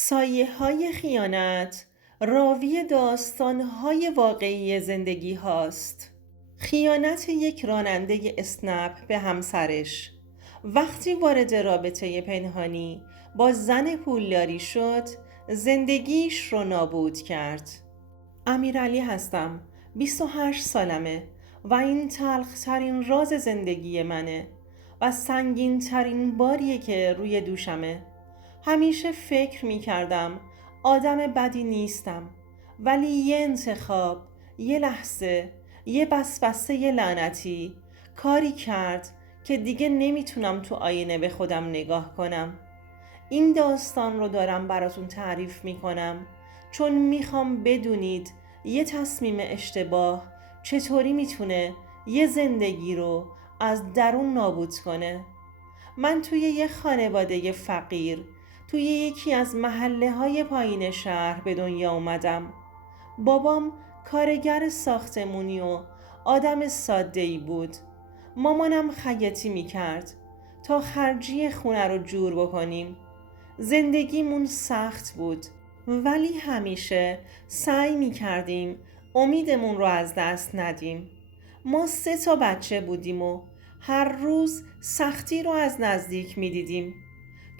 سایه‌های خیانت راوی داستان‌های واقعی زندگی هاست. خیانت یک راننده اسنپ به همسرش وقتی وارد رابطه پنهانی با زن پولداری شد، زندگیش رو نابود کرد. امیرعلی هستم. 28 سالمه و این تلخترین راز زندگی منه و سنگین ترین باریه که روی دوشمه. همیشه فکر می کردم آدم بدی نیستم، ولی یه انتخاب، یه لحظه، یه بسبسه لعنتی کاری کرد که دیگه نمیتونم تو آینه به خودم نگاه کنم. این داستان رو دارم براتون تعریف میکنم چون میخوام بدونید یه تصمیم اشتباه چطوری میتونه یه زندگی رو از درون نابود کنه. من توی یه خانواده فقیر توی یکی از محله های پایین شهر به دنیا اومدم. بابام کارگر ساختمونی و آدم ساده‌ای بود. مامانم خیاطی میکرد تا خرجی خونه رو جور بکنیم. زندگیمون سخت بود، ولی همیشه سعی میکردیم امیدمون رو از دست ندیم. ما 3 بچه بودیم و هر روز سختی رو از نزدیک میدیدیم.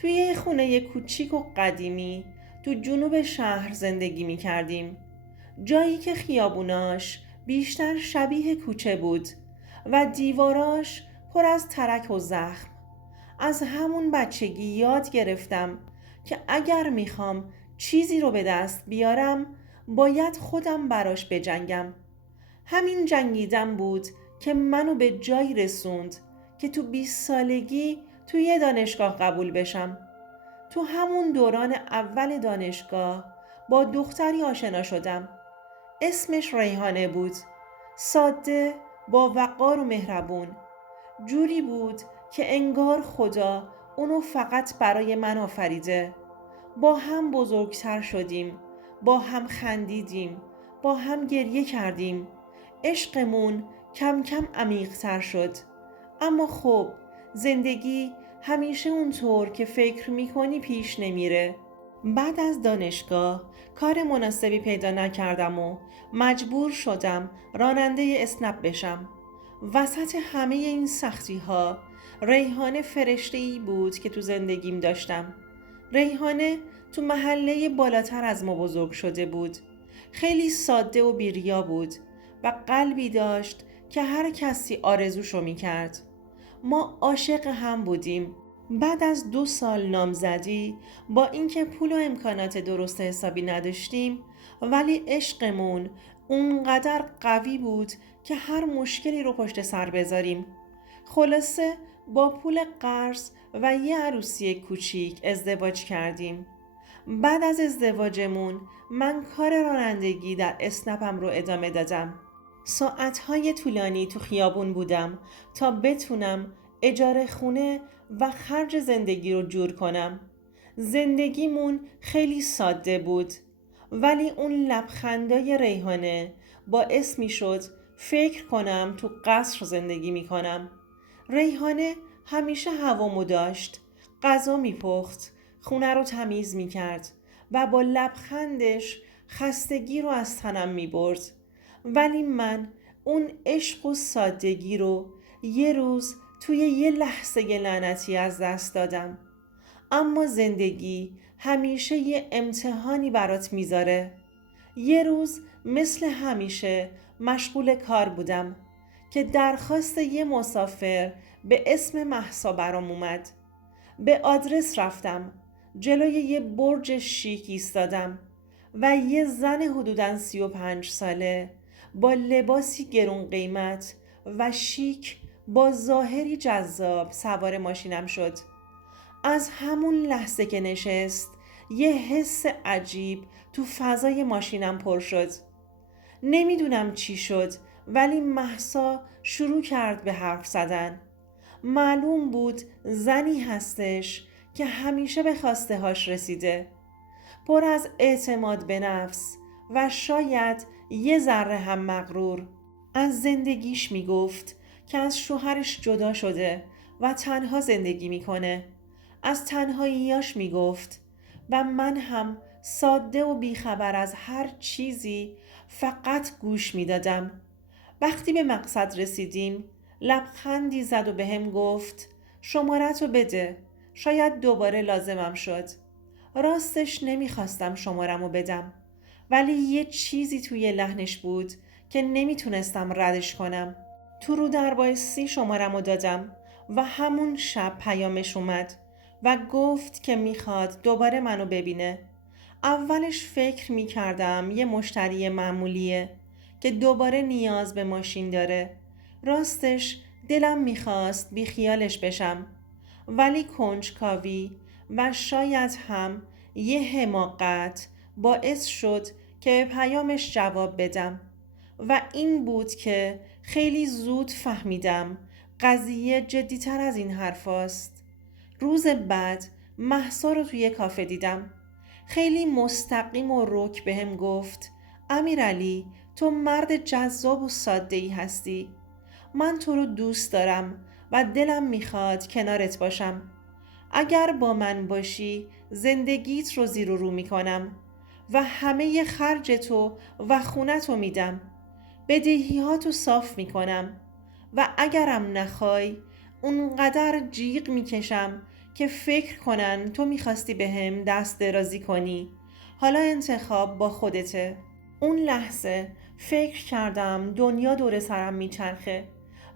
توی یه خونه کوچیک و قدیمی تو جنوب شهر زندگی میکردیم، جایی که خیابوناش بیشتر شبیه کوچه بود و دیواراش پر از ترک و زخم. از همون بچگی یاد گرفتم که اگر میخوام چیزی رو به دست بیارم باید خودم براش بجنگم. همین جنگیدن بود که منو به جایی رسوند که تو 20 سالگی توی دانشگاه قبول بشم. تو همون دوران اول دانشگاه با دختری آشنا شدم. اسمش ریحانه بود. ساده، با وقار و مهربون. جوری بود که انگار خدا اونو فقط برای من آفریده. با هم بزرگتر شدیم، با هم خندیدیم، با هم گریه کردیم. عشقمون کم کم عمیق‌تر شد. اما خب زندگی همیشه اونطور که فکر میکنی پیش نمیره. بعد از دانشگاه کار مناسبی پیدا نکردم و مجبور شدم راننده اسنپ بشم. وسط همه این سختی ها ریحانه فرشته ای بود که تو زندگیم داشتم. ریحانه تو محله بالاتر از ما بزرگ شده بود. خیلی ساده و بیریا بود و قلبی داشت که هر کسی آرزوشو میکرد. ما عاشق هم بودیم. بعد از 2 سال نامزدی، با اینکه پول و امکانات درست حسابی نداشتیم، ولی عشقمون اونقدر قوی بود که هر مشکلی رو پشت سر بذاریم. خلاصه با پول قرض و یه عروسی کوچیک ازدواج کردیم. بعد از ازدواجمون من کار رانندگی در اسنپم رو ادامه دادم. ساعتهای طولانی تو خیابون بودم تا بتونم اجاره خونه و خرج زندگی رو جور کنم. زندگیمون خیلی ساده بود، ولی اون لبخندای ریحانه باعث می شد فکر کنم تو قصر زندگی می کنم. ریحانه همیشه هوامو داشت، غذا می پخت، خونه رو تمیز می کرد و با لبخندش خستگی رو از تنم می برد. ولی من اون عشق و سادگی رو یه روز توی یه لحظه لعنتی از دست دادم. اما زندگی همیشه یه امتحانی برات میذاره. یه روز مثل همیشه مشغول کار بودم که درخواست یه مسافر به اسم مهسا برام اومد. به آدرس رفتم. جلوی یه برج شیک ایستادم و یه زن حدوداً 35 ساله با لباسی گرون قیمت و شیک با ظاهری جذاب سوار ماشینم شد. از همون لحظه که نشست یه حس عجیب تو فضای ماشینم پر شد. نمیدونم چی شد، ولی مهسا شروع کرد به حرف زدن. معلوم بود زنی هستش که همیشه به خواسته هاش رسیده. پر از اعتماد به نفس و شاید یه ذره هم مغرور. از زندگیش میگفت که از شوهرش جدا شده و تنها زندگی میکنه. از تنهاییاش میگفت، و من هم ساده و بیخبر از هر چیزی فقط گوش می دادم. وقتی به مقصد رسیدیم لبخندی زد و بهم گفت شماره‌تو بده، شاید دوباره لازمم شد. راستش نمیخواستم شمارمو بدم، ولی یه چیزی توی لحنش بود که نمیتونستم ردش کنم. تو رو در بایستی شمارمو دادم و همون شب پیامش اومد و گفت که میخواد دوباره منو ببینه. اولش فکر میکردم یه مشتری معمولیه که دوباره نیاز به ماشین داره. راستش دلم میخواست بیخیالش بشم، ولی کنجکاوی و شاید هم یه حماقت باعث شد که به پیامش جواب بدم و این بود که خیلی زود فهمیدم قضیه جدی‌تر از این حرف است. روز بعد مهسا رو توی کافه دیدم. خیلی مستقیم و رک بهم گفت امیرعلی تو مرد جذاب و ساده‌ای هستی. من تو رو دوست دارم و دلم میخواد کنارت باشم. اگر با من باشی زندگیت رو زیر و رو میکنم و همه خرج تو و خونتو میدم. بدهیاتو صاف میکنم و اگرم نخوای اونقدر جیغ میکشم که فکر کنن تو میخواستی بهم دست درازی کنی. حالا انتخاب با خودته. اون لحظه فکر کردم دنیا دور سرم میچرخه.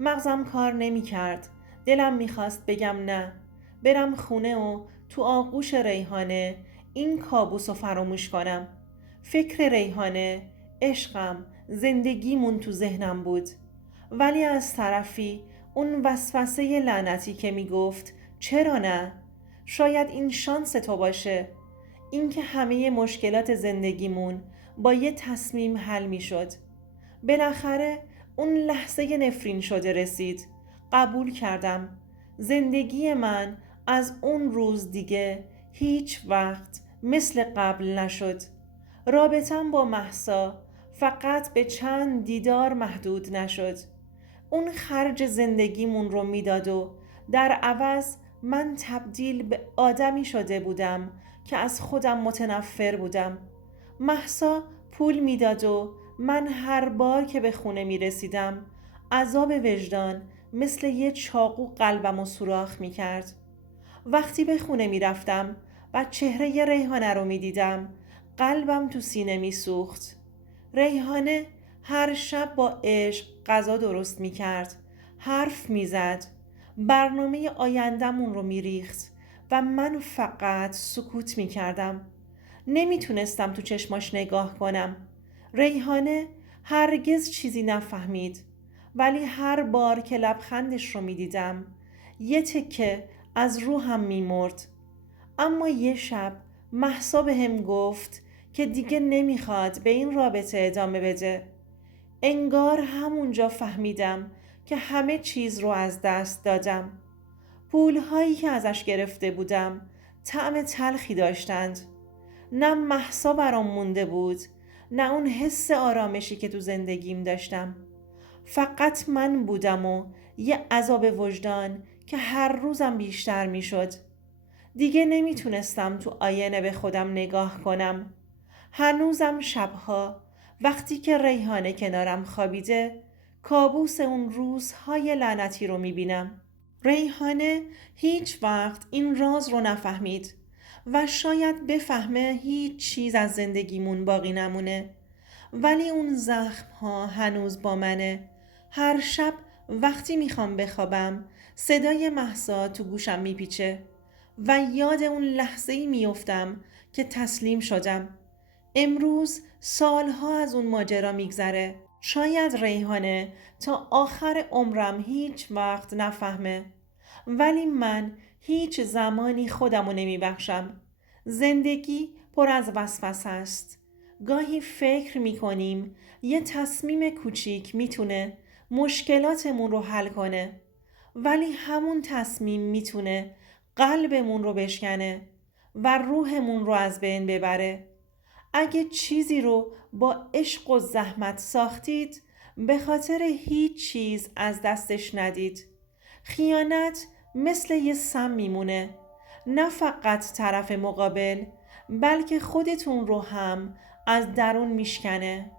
مغزم کار نمیکرد. دلم میخواست بگم نه، برم خونه و تو آغوش ریحانه این کابوس رو فراموش کنم. فکر ریحانه، عشقم، زندگیمون تو ذهنم بود. ولی از طرفی اون وسوسه لعنتی که میگفت چرا نه؟ شاید این شانس تو باشه. اینکه همه مشکلات زندگیمون با یه تصمیم حل میشد. بالاخره اون لحظه نفرین شده رسید. قبول کردم. زندگی من از اون روز دیگه هیچ وقت مثل قبل نشد. رابطم با مهسا فقط به چند دیدار محدود نشد. اون خرج زندگیمون رو میداد و در عوض من تبدیل به آدمی شده بودم که از خودم متنفر بودم. مهسا پول میداد و من هر بار که به خونه می رسیدم عذاب وجدان مثل یه چاقو قلبم رو سوراخ می کرد. وقتی به خونه می رفتم و چهره ریحانه رو می دیدم قلبم تو سینه می سوخت. ریحانه هر شب با عشق غذا درست می کرد، حرف می زد، برنامه آیندمون رو می ریخت و من فقط سکوت می کردم. نمی تونستم تو چشماش نگاه کنم. ریحانه هرگز چیزی نفهمید، ولی هر بار که لبخندش رو می دیدم یه تکه از روحم می مرد. اما یه شب مهسا بهم گفت که دیگه نمیخواد به این رابطه ادامه بده. انگار همونجا فهمیدم که همه چیز رو از دست دادم. پولهایی که ازش گرفته بودم طعم تلخی داشتند. نه مهسا برام مونده بود، نه اون حس آرامشی که تو زندگیم داشتم. فقط من بودم و یه عذاب وجدان که هر روزم بیشتر میشد. دیگه نمیتونستم تو آینه به خودم نگاه کنم. هنوزم شبها وقتی که ریحانه کنارم خوابیده کابوس اون روزهای لعنتی رو میبینم. ریحانه هیچ وقت این راز رو نفهمید و شاید بفهمه هیچ چیز از زندگیمون باقی نمونه، ولی اون زخمها هنوز با منه. هر شب وقتی میخوام بخوابم صدای مهسا تو گوشم میپیچه و یاد اون لحظه‌ای میافتم که تسلیم شدم. امروز سالها از اون ماجرا میگذره. شاید ریحانه تا آخر عمرم هیچ وقت نفهمه، ولی من هیچ زمانی خودمو نمیبخشم. زندگی پر از وسوسه است. گاهی فکر میکنیم یه تصمیم کوچیک میتونه مشکلاتمون رو حل کنه، ولی همون تصمیم میتونه قلبمون رو بشکنه و روحمون رو از بین ببره. اگه چیزی رو با عشق و زحمت ساختید به خاطر هیچ چیز از دستش ندید. خیانت مثل یه سم میمونه، نه فقط طرف مقابل، بلکه خودتون رو هم از درون میشکنه.